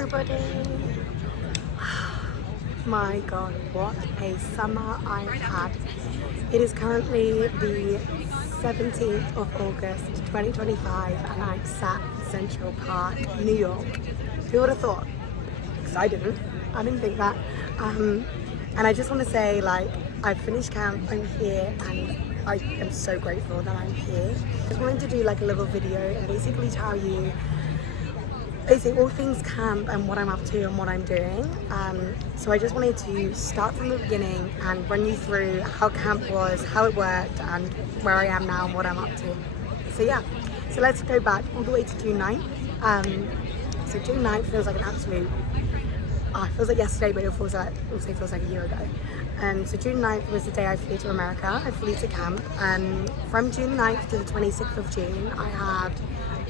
everybody. My god, what a summer I've had. It is currently the 17th of August 2025 and I'm sat in Central Park, New York. Who would have thought? Because I didn't think that. And I just want to say, like, I've finished camp, I'm here, and I am so grateful that I'm here. I just wanted to do like a little video and basically tell you basically all things camp and what I'm up to and what I'm doing. So I just wanted to start from the beginning and run you through how camp was, how it worked, and where I am now and what I'm up to. So yeah, so let's go back all the way to June 9th. So June 9th feels like an absolute, it feels like yesterday, but it also feels like a year ago. So June 9th was the day I flew to America. I flew to camp. From June 9th to the 26th of June, I had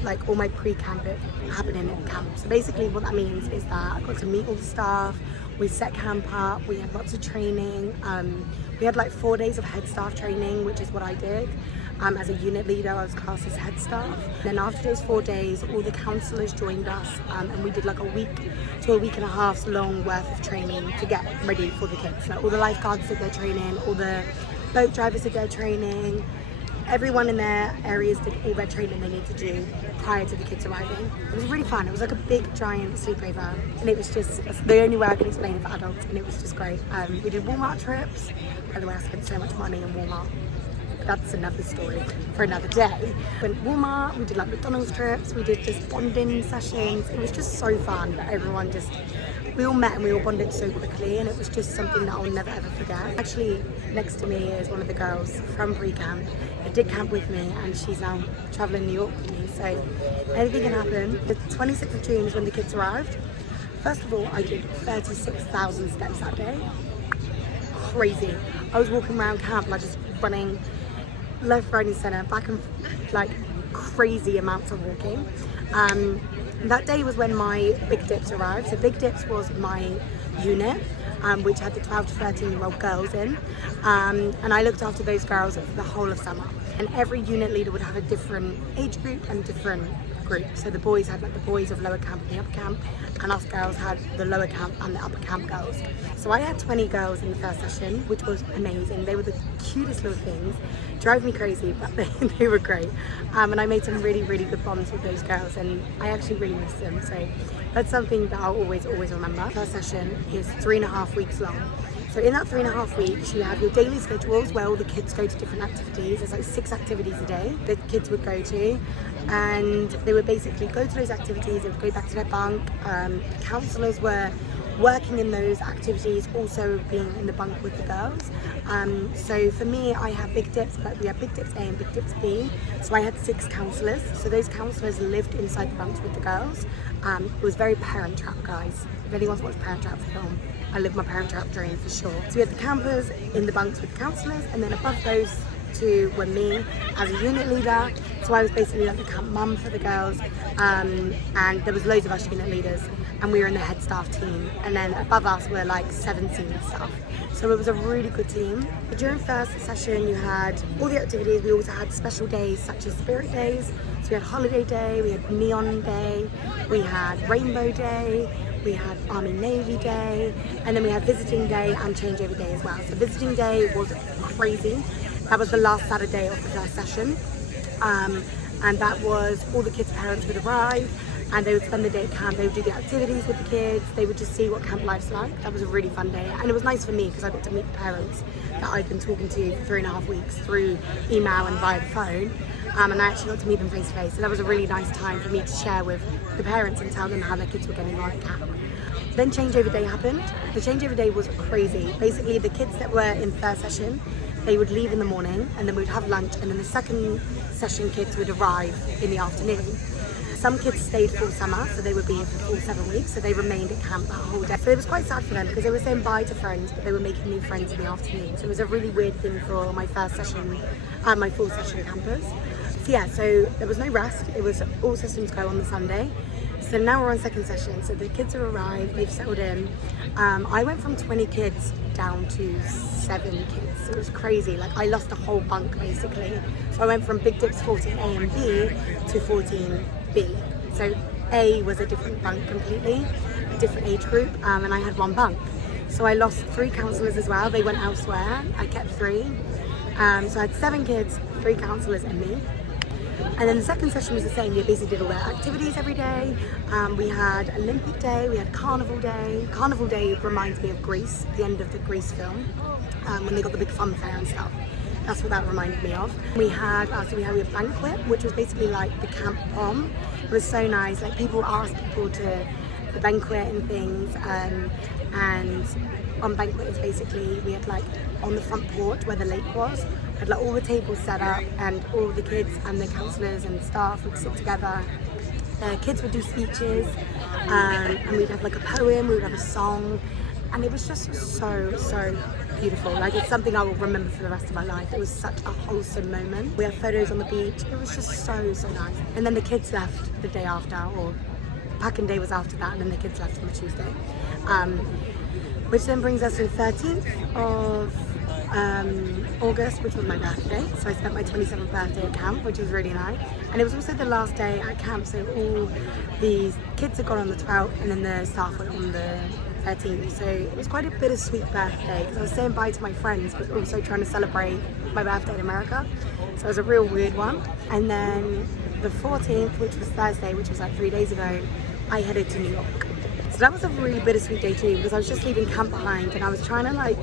like all my pre-camp happening in camp. So basically what that means is that I got to meet all the staff, we set camp up, we had lots of training. We had like 4 days of head staff training, which is what I did. As a unit leader, I was classed as head staff. Then after those 4 days, all the counsellors joined us and we did like a week to a week and a half's long worth of training to get ready for the kids. So all the lifeguards did their training, all the boat drivers did their training, everyone in their areas did all their training they need to do prior to the kids arriving. It was really fun. It was like a big giant sleepover and it was just the only way I can explain it for adults, and it was just great. We did Walmart trips. By the way, I spent so much money on Walmart. That's another story for another day. Went Walmart, we did like McDonald's trips, we did just bonding sessions. It was just so fun that we all met and we all bonded so quickly, and it was just something that I'll never ever forget. Actually, next to me is one of the girls from pre-camp that did camp with me, and she's now traveling New York with me, so anything can happen. The 26th of June is when the kids arrived. First of all, I did 36,000 steps that day. Crazy. I was walking around camp like just running left, right and centre, back and like crazy amounts of walking. That day was when my Big Dips arrived. So Big Dips was my unit, which had the 12 to 13-year-old girls in, and I looked after those girls for the whole of summer. And every unit leader would have a different age group and different group. So the boys had like the boys of lower camp and the upper camp, and us girls had the lower camp and the upper camp girls. So I had 20 girls in the first session, which was amazing. They were the cutest little things, drove me crazy, but they were great. And I made some really, really good bonds with those girls, and I actually really miss them. So that's something that I'll always remember. First session is 3.5 weeks long. So in that 3.5 weeks, you have your daily schedules where all the kids go to different activities. There's like 6 activities a day that kids would go to, and they would basically go to those activities, they would go back to their bunk. The counsellors were working in those activities, also being in the bunk with the girls. So for me, I have Big Dips, but we have Big Dips A and Big Dips B. So I had 6 counsellors. So those counsellors lived inside the bunks with the girls. It was very Parent Trap, guys. If anyone's watched Parent Trap film, I lived my Parent Trap dream for sure. So we had the campers in the bunks with the counsellors, and then above those 2 were me as a unit leader. So I was basically like the camp mum for the girls, and there was loads of us unit leaders, and we were in the head staff team, and then above us were like 7 senior staff. So it was a really good team. During first session you had all the activities. We also had special days such as Spirit Days. So we had Holiday Day, we had Neon Day, we had Rainbow Day, we had Army Navy Day, and then we had Visiting Day and Changeover Day as well. So Visiting Day was crazy. That was the last Saturday of the first session. And that was all the kids' parents would arrive and they would spend the day at camp. They would do the activities with the kids. They would just see what camp life's like. That was a really fun day. And it was nice for me because I got to meet the parents that I've been talking to for 3.5 weeks through email and via the phone. And I actually got to meet them face to face. So that was a really nice time for me to share with the parents and tell them how their kids were getting on at camp. Then Changeover Day happened. The Changeover Day was crazy. Basically, the kids that were in first session, they would leave in the morning and then we'd have lunch, and then the second session kids would arrive in the afternoon. Some kids stayed full summer, so they would be here for full 7 weeks, so they remained at camp that whole day. So it was quite sad for them because they were saying bye to friends, but they were making new friends in the afternoon. So it was a really weird thing for my first session and my full session campers. So yeah, so there was no rest. It was all systems go on the Sunday. So now we're on second session. So the kids have arrived, they've settled in. I went from 20 kids down to 7 kids. It was crazy. Like I lost a whole bunk basically. So I went from Big Dips 14A and B to 14B. So A was a different bunk completely, a different age group, and I had one bunk. So I lost 3 counsellors as well. They went elsewhere. I kept 3. So I had 7 kids, 3 counsellors and me. And then the second session was the same. We basically did all their activities every day. We had Olympic Day, we had Carnival Day. Carnival Day reminds me of Grease, the end of the Grease film, when they got the big fun fair and stuff. That's what that reminded me of. We had a banquet, which was basically like the camp prom. It was so nice. Like people asked people to the banquet and things, and on banquet is basically we had like on the front porch where the lake was. Had like all the tables set up, and all the kids and the counsellors and staff would sit together. The kids would do speeches, and we'd have like a poem, we would have a song, and it was just so beautiful. Like it's something I will remember for the rest of my life. It was such a wholesome moment. We had photos on the beach. It was just so nice. And then the kids left the day after, or packing day was after that, and then the kids left on the Tuesday. Which then brings us to the 13th of August, which was my birthday. So I spent my 27th birthday at camp, which was really nice. And it was also the last day at camp, so all the kids had gone on the 12th, and then the staff went on the 13th. So it was quite a bittersweet birthday, because I was saying bye to my friends, but also trying to celebrate my birthday in America. So it was a real weird one. And then the 14th, which was Thursday, which was like 3 days ago, I headed to New York. So that was a really bittersweet day too, because I was just leaving camp behind, and I was trying to like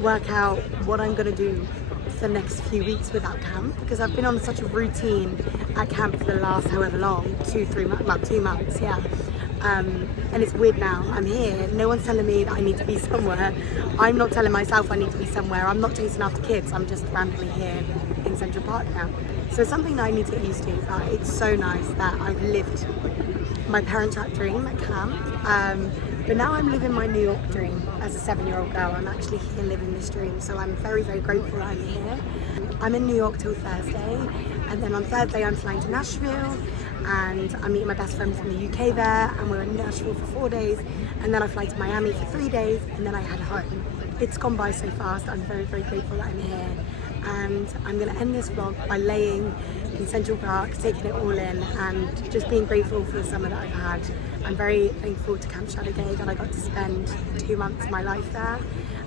work out what I'm gonna do for the next few weeks without camp, because I've been on such a routine at camp for the last however long, 2 months, yeah. And it's weird now. I'm here, no one's telling me that I need to be somewhere. I'm not telling myself I need to be somewhere. I'm not chasing after kids, I'm just randomly here in Central Park now. So it's something that I need to get used to, but it's so nice that I've lived my parent trap dream at camp. But now I'm living my New York dream as a 7-year-old girl. I'm actually here living this dream, so I'm very grateful that I'm here. I'm in New York till Thursday, and then on Thursday I'm flying to Nashville, and I'm meeting my best friend from the UK there, and we're in Nashville for 4 days, and then I fly to Miami for 3 days, and then I head home. It's gone by so fast. I'm very grateful that I'm here, and I'm going to end this vlog by laying in Central Park, taking it all in, and just being grateful for the summer that I've had. I'm very thankful to Camp Shadowgate that I got to spend 2 months of my life there.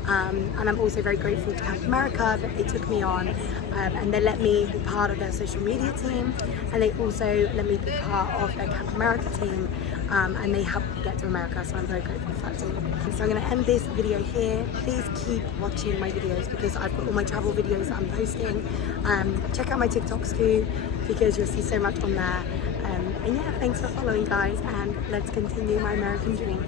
And I'm also very grateful to Camp America that they took me on, and they let me be part of their social media team, and they also let me be part of their Camp America team, and they helped me get to America, so I'm very grateful for that too. So I'm going to end this video here. Please keep watching my videos, because I've got all my travel videos that I'm posting. Check out my TikToks too, because you'll see so much on there. And yeah, thanks for following guys, and let's continue my American dream.